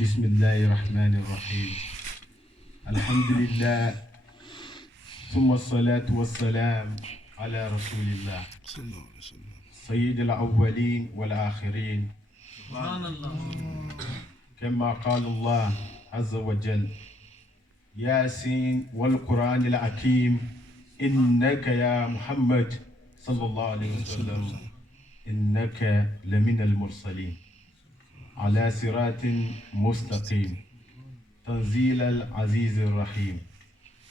بسم الله الرحمن الرحيم. الحمد لله ثم الصلاة والسلام على رسول الله سيد الأولين والآخرين. سبحان الله. كما قال الله عز وجل: ياسين والقرآن الحكيم إنك يا محمد صلى الله عليه وسلم إنك لمن المرسلين على صراط مستقيم تنزيل العزيز الرحيم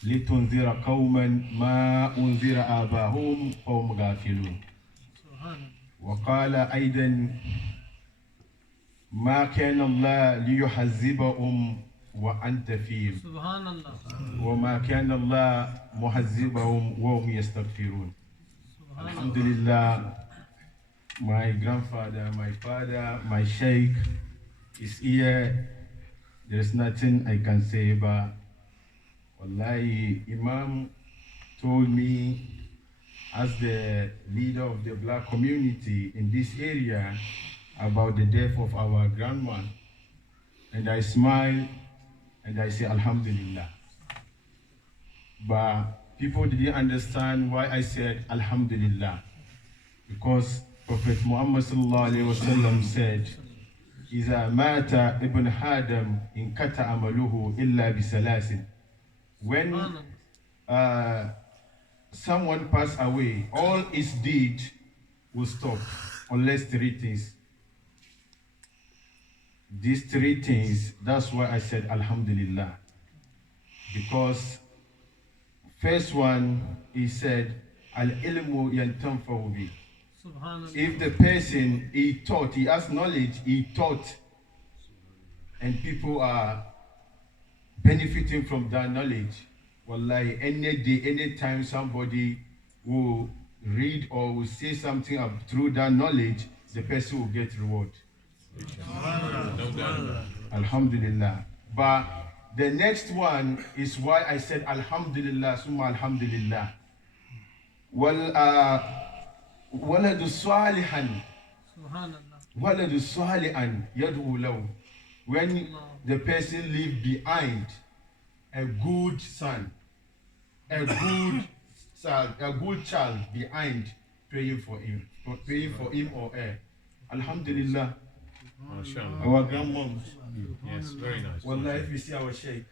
لتنذر قوما ما أنذر آباهم قوم غافلون. وقال أيضا: ما كان الله ليحذبهم وأنت فيهم سبحان الله. وما كان الله محذبهم وهم يستغفرون. Alhamdulillah, my grandfather, my father, my sheikh is here. There's nothing I can say, but Wallahi, Imam told me as the leader of the black community in this area about the death of our grandma. And I smile and I say, Alhamdulillah. But people didn't understand why I said Alhamdulillah. Because Prophet Muhammad sallallahu alayhi wa sallam said, إِذَا مَاتَ ابن آدم إِنْ كَتَ عَمَلُهُ إِلَّا بِثَلَاثٍ. When someone pass away, all his deed will stop unless three things. These three things, that's why I said Alhamdulillah. Because first one, he said, Al-ilmu yantanfahu bi. If the person, he taught, he has knowledge, he taught, and people are benefiting from that knowledge, wallahi, any day, any time somebody will read or will say something through that knowledge, the person will get reward. Alhamdulillah. But the next one is why I said Alhamdulillah, summa Alhamdulillah. Waladu salihan. Waladu salihan yad'u lahu. When the person leave behind a good son, a good child behind, praying for him or her. Alhamdulillah. Our grandmom. Yes, very nice. Wallahi, if you see our sheikh,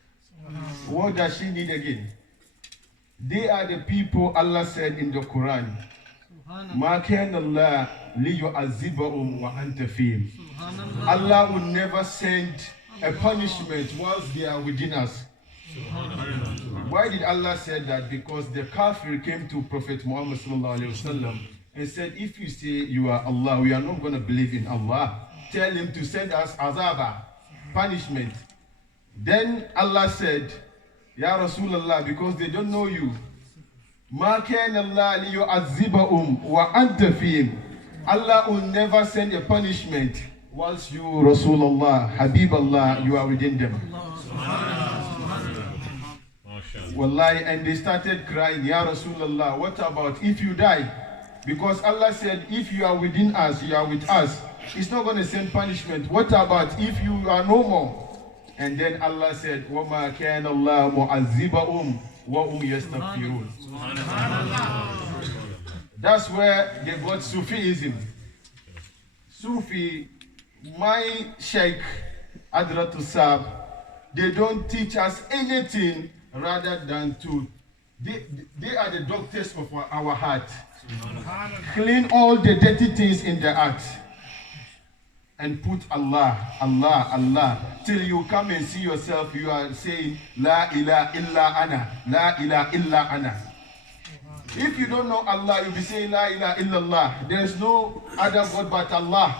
what does she need again? They are the people Allah said in the Quran, Ma kana Allah liyu'azzibahum wa anta fihim. Allah will never send a punishment whilst they are within us. Why did Allah say that? Because the kafir came to Prophet Muhammad sallallahu alaihi wasallam and said, if you say you are Allah, we are not going to believe in Allah. Tell him to send us azaba, punishment. Then Allah said, Ya Rasulullah, because they don't know you, Ma kana Allah liyu'azzibahum wa anta fihim. Allah will never send a punishment whilst you, Rasulullah, Habiballah, you are within them. Wallahi, and they started crying, Ya Rasulullah, what about if you die? Because Allah said, if you are within us, you are with us. It's not going to send punishment. What about if you are no more? And then Allah said, وَمَا كَانَ اللَّهُ مُعَذِّبَهُمْ وَهُمْ يَسْتَغْفِرُونَ. That's where they got Sufism. Sufi, my Sheikh Adratu Sab, they don't teach us anything rather than to, they are the doctors of our heart. Clean all the dirty things in the heart and put Allah, Allah, Allah, till you come and see yourself, you are saying, La ilaha illa ana, La ilaha illa ana. If you don't know Allah, you'll be saying, La ilaha illallah. There is no other God but Allah.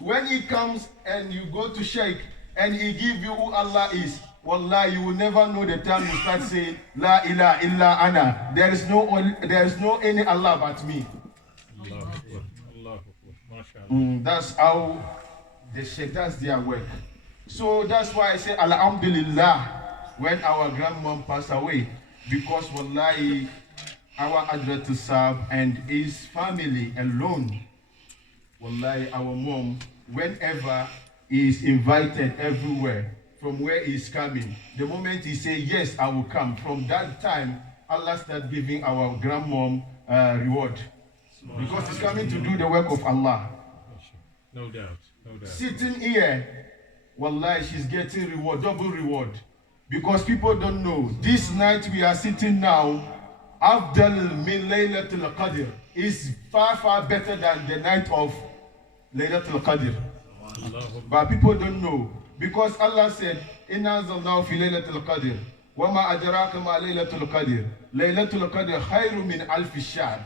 When He comes and you go to Sheikh and He gives you who Allah is, wallah, you will never know the time you start saying, La ilaha illa ana. There is no any Allah but me. That's how the Sheikh does their work. So that's why I say Alhamdulillah when our grandmom passed away, because wallahi our Adra to serve and his family alone, wallahi our mom, whenever he is invited everywhere from where he is coming. The moment he say, yes, I will come, from that time, Allah start giving our grandmom reward. Because he's coming to do the work of Allah. No doubt. No doubt. Sitting here, wallahi, she's getting reward, double reward. Because people don't know, this night we are sitting now, Afdal min Laylatul Qadr is far, far better than the night of Laylatul Qadr. But people don't know. Because Allah said, Inna anzalnahu fi Laylatul Qadr. وما أدراك ما ليلة القدر ليلة القدر خير من ألف الشهر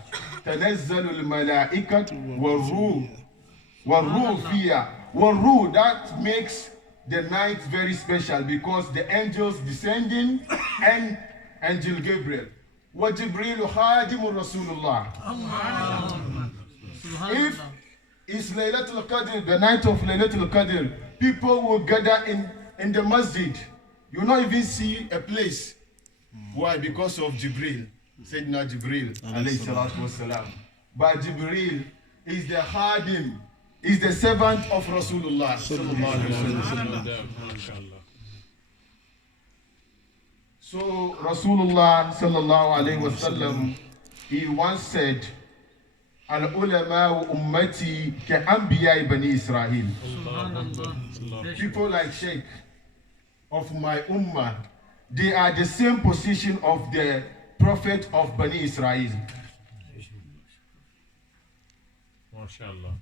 تنزل الملائكة والروح فيها والروح. That makes the night very special because the angels descending and angel Gabriel وجبريل خادم رسول الله. If it's Laylatul Qadr, the night of Laylatul Qadr, people will gather in the masjid. You will not even see a place. Why? Because of Jibril. Sayyidina Jibril, alayhi salatu wasalam. But Jibril is the Khadim, is the servant of Rasulullah. So Rasulullah sallallahu alayhi wasallam, he once said, Al-ulama ummati ka-anbiya bani Israel. People like Sheikh of my ummah, they are the same position of the prophet of Bani Israel. MashaAllah.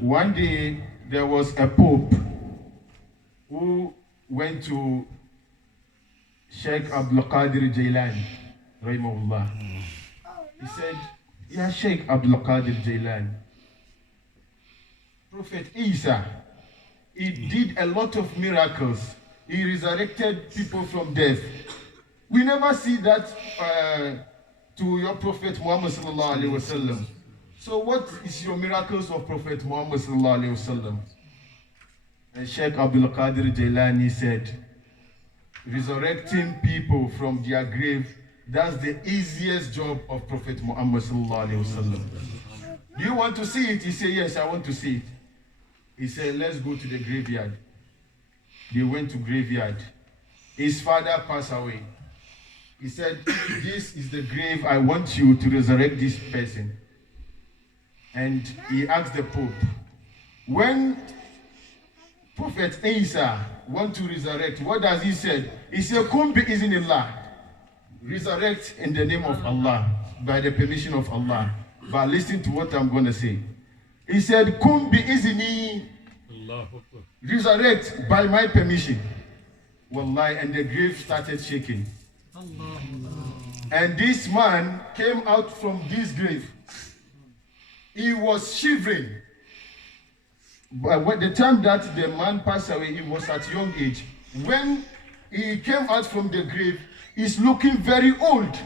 One day there was a pope who went to Sheikh Abdul Qadir Jailani, rahimahullah. He said, Ya Sheikh Abdul Qadir Jailani, Prophet Isa, he did a lot of miracles. He resurrected people from death. We never see that to your Prophet Muhammad sallallahu alaihi wasallam. So what is your miracles of Prophet Muhammad sallallahu alaihi wasallam? And Sheikh Abdul Qadir Jailani said, resurrecting people from their grave, that's the easiest job of Prophet Muhammad sallallahu alaihi wasallam. Do you want to see it? He said, yes, I want to see it. He said, let's go to the graveyard. They went to graveyard. His father passed away. He said, this is the grave. I want you to resurrect this person. And he asked the Pope, when Prophet Isa want to resurrect, what does he say? He said, Kum bi iznillah. Resurrect in the name of Allah, by the permission of Allah. But listen to what I'm going to say. He said, Kum bi izni. Resurrect by my permission. Wallahi, and the grave started shaking. And this man came out from this grave. He was shivering. But at the time that the man passed away, he was at young age. When he came out from the grave, he's looking very old.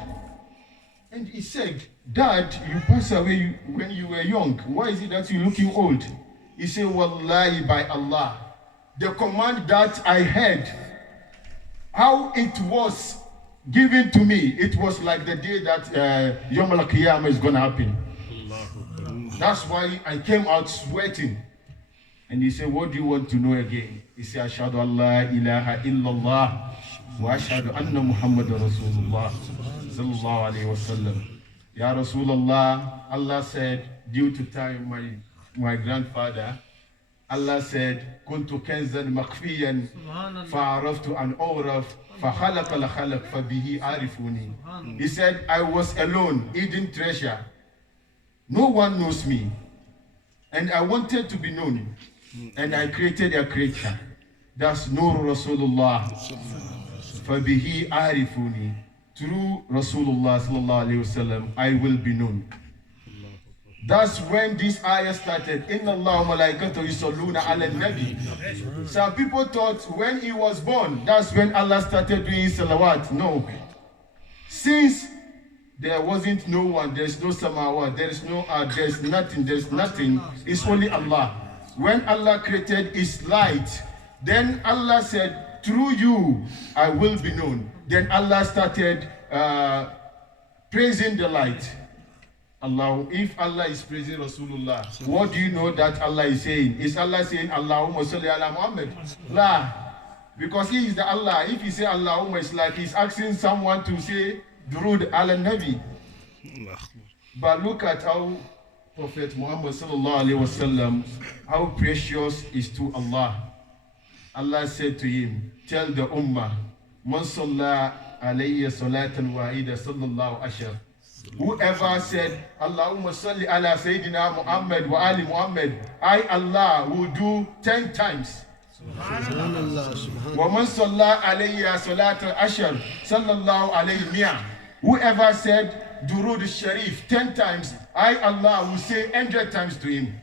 And he said, Dad, you passed away when you were young. Why is it that you're looking old? He said, Wallahi, by Allah, the command that I heard, how it was given to me, it was like the day that Yom Al-Qiyamah is going to happen. That's why I came out sweating. And he said, what do you want to know again? He said, Ashhadu an la ilaha illallah wa ashhadu anna Muhammadan Rasulullah sallallahu alayhi wa sallam. Ya Rasulullah, Allah said, due to time, my grandfather, Allah said, Kuntu kenzan makfiyan fa'araftu an awraf fa'khalaq al-khalaq fabihi arifuni. He said, I was alone, hidden treasure. No one knows me. And I wanted to be known. And I created a creature. That's Nur Rasulullah. Fabihi arifuni. Through Rasulullah sallallahu alayhi wasallam, I will be known. That's when this ayah started. Inna Allah malaikatu yusalluna ala nabi. Some people thought when he was born, that's when Allah started doing salawat. No. Since there wasn't no one, there's no samawat, there's nothing, it's only Allah. When Allah created his light, then Allah said, through you, I will be known. Then Allah started praising the light. Allah, if Allah is praising Rasulullah, what do you know that Allah is saying? Is Allah saying Allahumma salli ala Muhammad? La. Because he is the Allah. If he say Allahumma, it's like he's asking someone to say Durud ala Nabi. But look at how Prophet Muhammad sallallahu alaihi wasallam, how precious is to Allah. Allah said to him, tell the Ummah, Man salla alayya salatan wa'ida sallallahu ashar. Whoever said, Allahumma salli ala Sayyidina Muhammad wa ali Muhammad, I, Allah, will do 10 times. Wa man salla alayya salatan ashar sallallahu alayhi mi'a. Whoever said, Durud Sharif 10 times, I, Allah, will say 100 times to him.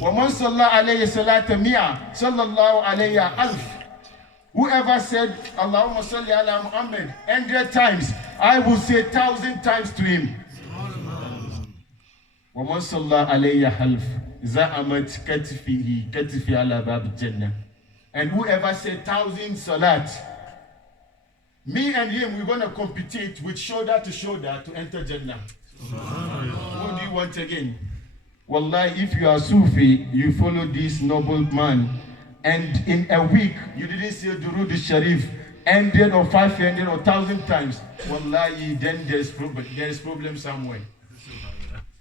وَمَنْ صَلَّى عَلَيْهِ صَلَاةَ مِيَّةٍ صَلَّى اللَّهُ عَلَيْهِ أَلْفٍ. Whoever said, Allahumma salli ala Muhammad 100 times, I will say 1,000 times to him. وَمَنْ صَلَّى عَلَيْهِ حَلْفٍ زَعَمَتْ كَتِفِهِ كَتِفِي عَلَى بَابِ الْجَنَّةِ. And whoever said 1,000 salat, me and him, we're going to compete with shoulder to shoulder to enter Jannah. What do you want again? Wallahi, if you are Sufi, you follow this noble man, and in a week, you didn't say Durud Sharif 100 or 500 or 1,000 times, wallahi, then there is problem somewhere.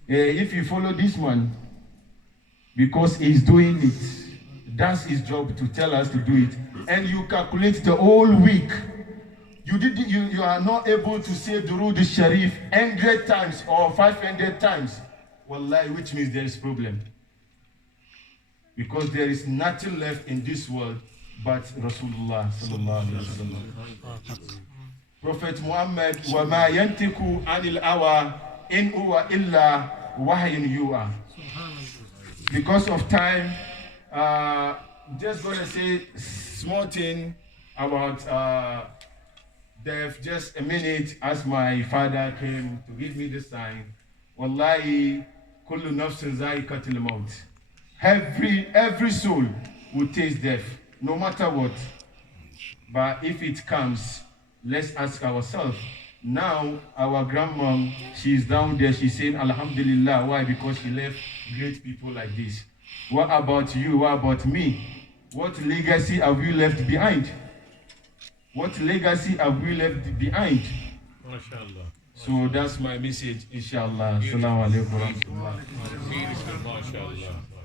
If you follow this man, because he's doing it, that's his job to tell us to do it, and you calculate the whole week, you are not able to say Durud Sharif 100 times or 500 times. Wallahi, which means there is problem. Because there is nothing left in this world but Rasulullah sallallahu alaihi wasallam. Prophet Muhammad, wa ma yantiku anil awa in huwa illa wahyun yuha. Because of time, just gonna say small thing about death, just a minute, as my father came to give me the sign. Wallahi, kullu nafsin za'iqatul maut. Every soul will taste death, no matter what. But if it comes, let's ask ourselves. Now, our grandmom, she's down there, she's saying Alhamdulillah. Why? Because she left great people like this. What about you? What about me? What legacy have you left behind? What legacy have we left behind? MashaAllah. So that's my message, inshallah. Assalamu alaikum. MashaAllah.